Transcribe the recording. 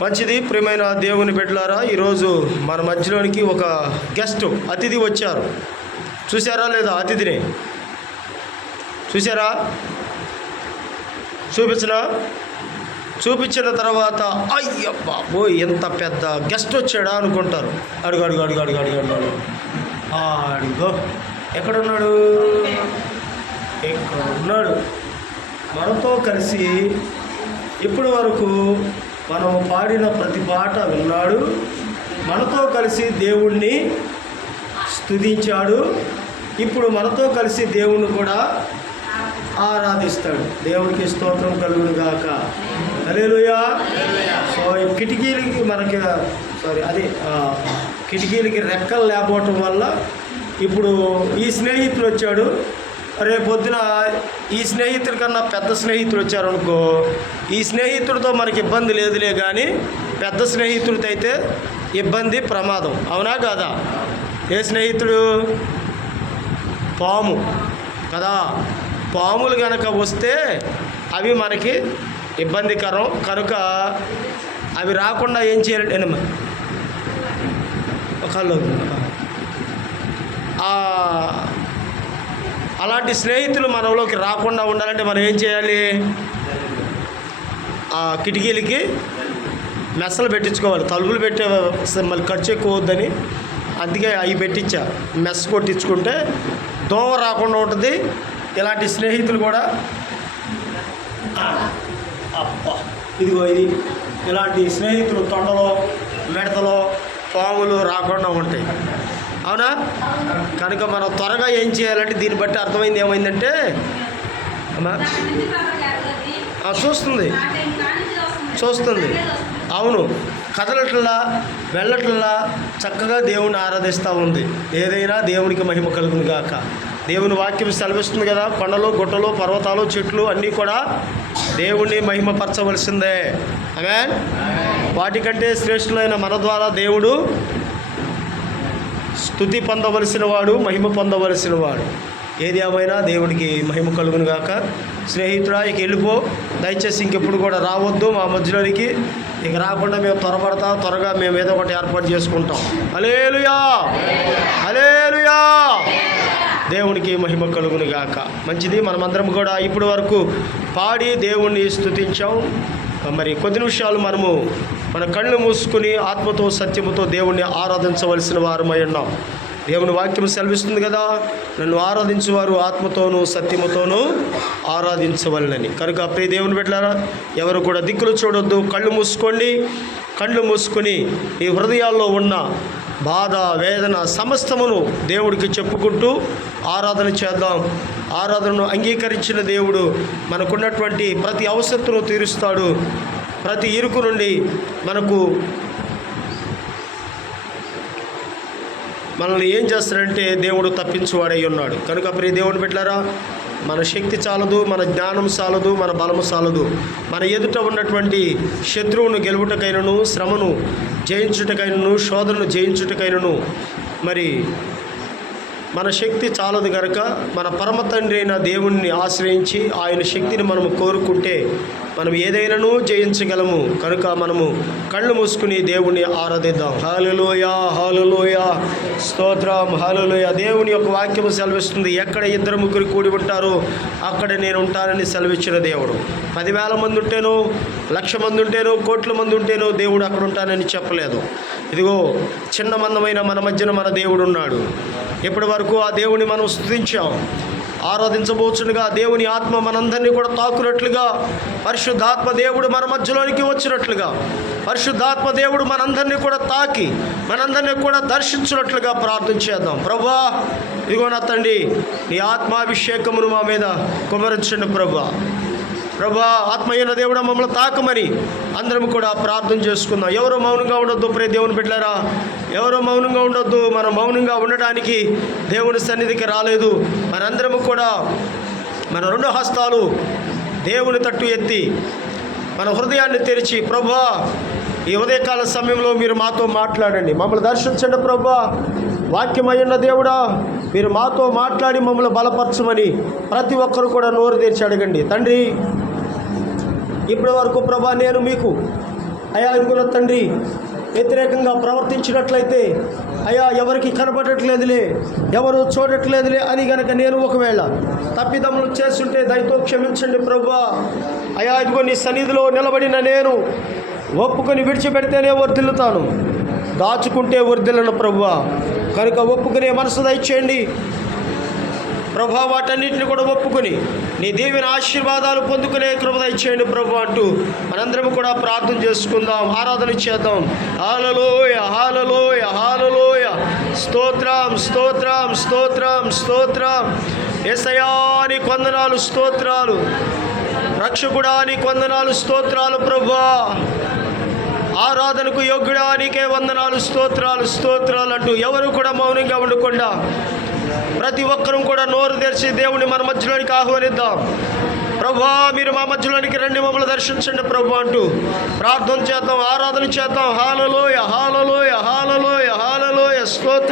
మంచిది. ప్రియమైన దేవుని బిడ్డలారా ఈరోజు మన మధ్యలోనికి ఒక గెస్ట్ అతిథి వచ్చారు. చూసారా లేదా అతిథిని? చూసారా చూపించిన? చూపించిన తర్వాత అయ్యబ్బా ఓ ఎంత పెద్ద గెస్ట్ వచ్చాడా అనుకుంటారు. అడుగు అడుగు అడుగు అడుగు అడుగు అడుగు అడుగు. ఎక్కడున్నాడు? ఎక్కడున్నాడు? మనతో కలిసి ఇప్పటి వరకు మనం పాడిన ప్రతి పాట విన్నాడు. మనతో కలిసి దేవుణ్ణి స్తుతించాడు. ఇప్పుడు మనతో కలిసి దేవుణ్ణి కూడా ఆరాధిస్తాడు. దేవునికి స్తోత్రం కలుగును గాక. అరేలుయా సో ఈ కిటికీలకి మనకి సారీ అది కిటికీలకి రెక్కలు లేకపోవటం వల్ల ఇప్పుడు ఈ స్నేహితుడు వచ్చాడు. రేపొద్దున ఈ స్నేహితుడి కన్నా పెద్ద స్నేహితుడు వచ్చారనుకో ఈ స్నేహితుడితో మనకి ఇబ్బంది లేదులే కానీ పెద్ద స్నేహితుడితో అయితే ఇబ్బంది ప్రమాదం. అవునా కాదా? ఏ స్నేహితుడు? పాము. కదా? పాములు కనుక వస్తే అవి మనకి ఇబ్బందికరం. కనుక అవి రాకుండా ఏం చేయాలంటే ఒకళ్ళు ఆ, అలాంటి స్నేహితులు మనలోకి రాకుండా ఉండాలంటే మనం ఏం చేయాలి? ఆ కిటికీలకి మెస్సలు పెట్టించుకోవాలి. తలుపులు పెట్టే మళ్ళీ ఖర్చు ఎక్కువ వద్దని అందుకే అవి పెట్టించా. మెస్ కొట్టించుకుంటే దోమ రాకుండా ఉంటుంది. ఇలాంటి స్నేహితులు కూడా అబ్బా! ఇదిగో ఇది. ఇలాంటి స్నేహితులు తొండలో మిడతలో పాములు రాకుండా ఉంటాయి. అవునా? కనుక మనం త్వరగా ఏం చేయాలంటే దీన్ని బట్టి అర్థమైంది ఏమైందంటే చూస్తుంది. చూస్తుంది. అవును. కదలట్లా వెళ్ళట్లా చక్కగా దేవుని ఆరాధిస్తూ ఉంది. ఏదైనా దేవునికి మహిమ కలుగును గాక. దేవుని వాక్యం సెలవిస్తుంది కదా కొండలు గుట్టలు పర్వతాలు చెట్లు అన్నీ కూడా దేవుణ్ణి మహిమపరచవలసిందే. అవే వాటికంటే శ్రేష్ఠులైన మన ద్వారా దేవుడు స్థుతి పొందవలసిన వాడు మహిమ పొందవలసిన వాడు. ఏది ఏమైనా దేవుడికి మహిమ కలుగును గాక. స్నేహితుడా ఇక వెళ్ళిపో. దయచేసి ఇంకెప్పుడు కూడా రావద్దు మా మధ్యలోనికి. ఇక రాకుండా మేము త్వరపడతా త్వరగా మేము ఏదో ఒకటి ఏర్పాటు చేసుకుంటాం. అలేలుయా అలేలుయా దేవునికి మహిమ కలుగును గాక. మంచిది మనమందరం కూడా ఇప్పటి వరకు పాడి దేవుణ్ణి స్థుతించాం మరి కొద్ది నిమిషాలు మనము మన కళ్ళు మూసుకుని ఆత్మతో సత్యముతో దేవుణ్ణి ఆరాధించవలసిన వారమై ఉన్నాం. దేవుని వాక్యం సెలవిస్తుంది కదా నన్ను ఆరాధించేవారు ఆత్మతోనూ సత్యముతోనూ ఆరాధించవలనని. కనుక ప్రియ దేవుని పెట్టారా ఎవరు కూడా దిక్కులు చూడొద్దు కళ్ళు మూసుకోండి. కళ్ళు మూసుకొని ఈ హృదయాల్లో ఉన్న బాధ వేదన సమస్తమును దేవుడికి చెప్పుకుంటూ ఆరాధన చేద్దాం. ఆరాధనను అంగీకరించిన దేవుడు మనకున్నటువంటి ప్రతి అవసరతను తీరుస్తాడు. ప్రతి ఇరుకు నుండి మనకు మనల్ని ఏం చేస్తాడంటే దేవుడు తప్పించువాడై ఉన్నాడు. కనుక ప్రియ దేవుని పెట్టారా మన శక్తి చాలదు మన జ్ఞానం చాలదు మన బలము చాలదు. మన ఎదుట ఉన్నటువంటి శత్రువును గెలువుటకైనను శ్రమను జయించుటకైనను శోధనను జయించుటకైనను మరి మన శక్తి చాలదు గనక మన పరమ తండ్రి అయిన దేవుణ్ణి ఆశ్రయించి ఆయన శక్తిని మనము కోరుకుంటే మనం ఏదైనాను జయించగలము. కనుక మనము కళ్ళు మూసుకుని దేవుణ్ణి ఆరాధిద్దాం. హాలులోయ హాలులోయ స్తోత్రం హాలులోయ దేవుని యొక్క వాక్యము సెలవిస్తుంది. ఎక్కడ ఇద్దరు ముగ్గురు కూడి ఉంటారో అక్కడ నేను ఉంటానని సెలవిచ్చిన దేవుడు. పదివేల మంది ఉంటేనో లక్ష మంది ఉంటేనో కోట్ల మంది ఉంటేనో దేవుడు అక్కడ ఉంటానని చెప్పలేదు. ఇదిగో చిన్న మందమైన మన మధ్యన మన దేవుడు ఉన్నాడు. ఇప్పటి వరకు ఆ దేవుని మనం స్తుతించాం ఆరాధించబోచునుగా దేవుని ఆత్మ మనందరినీ కూడా తాకునట్లుగా పరిశుద్ధాత్మ దేవుడు మన మధ్యలోనికి వచ్చినట్లుగా పరిశుద్ధాత్మ దేవుడు మనందరినీ కూడా తాకి మనందరినీ కూడా దర్శించినట్లుగా ప్రార్థన చేద్దాం. ప్రభా ఇదిగో నా తండ్రి నీ ఆత్మాభిషేకమును మా మీద కుమరించండి ప్రభా. ప్రభా ఆత్మయ్యన దేవుడు మమ్మల్ని తాకమని అందరం కూడా ప్రార్థన చేసుకుందాం. ఎవరు మౌనంగా ఉండొద్దు ప్రే దేవుని పెట్టారా ఎవరు మౌనంగా ఉండొద్దు మనం మౌనంగా ఉండడానికి దేవుని సన్నిధికి రాలేదు. మనందరము కూడా మన రెండు హస్తాలు దేవుని తట్టు ఎత్తి మన హృదయాన్ని తెరిచి ప్రభా ఈ ఉదయకాల సమయంలో మీరు మాతో మాట్లాడండి. మమ్మల్ని దర్శించండి ప్రభా. వాక్యమయ్యున్న దేవుడా మీరు మాతో మాట్లాడి మమ్మల్ని బలపరచమని ప్రతి ఒక్కరు కూడా నోరు తెరిచి అడగండి. తండ్రి ఇప్పటి వరకు ప్రభా నేను మీకు అయా ఇదిగో తండ్రి వ్యతిరేకంగా ప్రవర్తించినట్లయితే అయ్యా ఎవరికి కనపడట్లేదులే ఎవరు చూడట్లేదులే అని గనక నేను ఒకవేళ తప్పిదములు చేస్తుంటే దయతో క్షమించండి ప్రభా. అయా ఇదిగో నీ సన్నిధిలో నిలబడిన నేను ఒప్పుకొని విడిచిపెడితేనే వర్దిల్లుతాను దాచుకుంటే వర్ధిల్లను ప్రభువా కనుక ఒప్పుకునే మనసు దయచేయండి. ప్రభా వాటన్నిటిని కూడా ఒప్పుకొని నీ దీవెన ఆశీర్వాదాలు పొందుకునే కృప దయచేయండి ప్రభు అంటూ మనందరం కూడా ప్రార్థన చేసుకుందాం ఆరాధన చేద్దాం. హాలలోయ హాలలోయ హాలలోయ. స్తోత్రం స్తోత్రం స్తోత్రం స్తోత్రం. ఎసయాని కొందనాలు స్తోత్రాలు. రక్షకుడాని కొందనాలు స్తోత్రాలు ప్రభా. ఆరాధనకు యోగ్యుడా నీకే వందనాలు స్తోత్రాలు స్తోత్రాలు అంటూ ఎవరు కూడా మౌనంగా ఉండకుండా ప్రతి ఒక్కరూ కూడా నోరు తెరిచి దేవుని మన మధ్యలోనికి ఆహ్వానిద్దాం. ప్రభా మీరు మా మధ్యలోనికి రండి మమ్మల్ని దర్శించండి ప్రభు అంటూ ప్రార్థన చేద్దాం ఆరాధన చేద్దాం. హాలలోయ హాలలోయ హాలలోయ హాలలోయ స్తోత్ర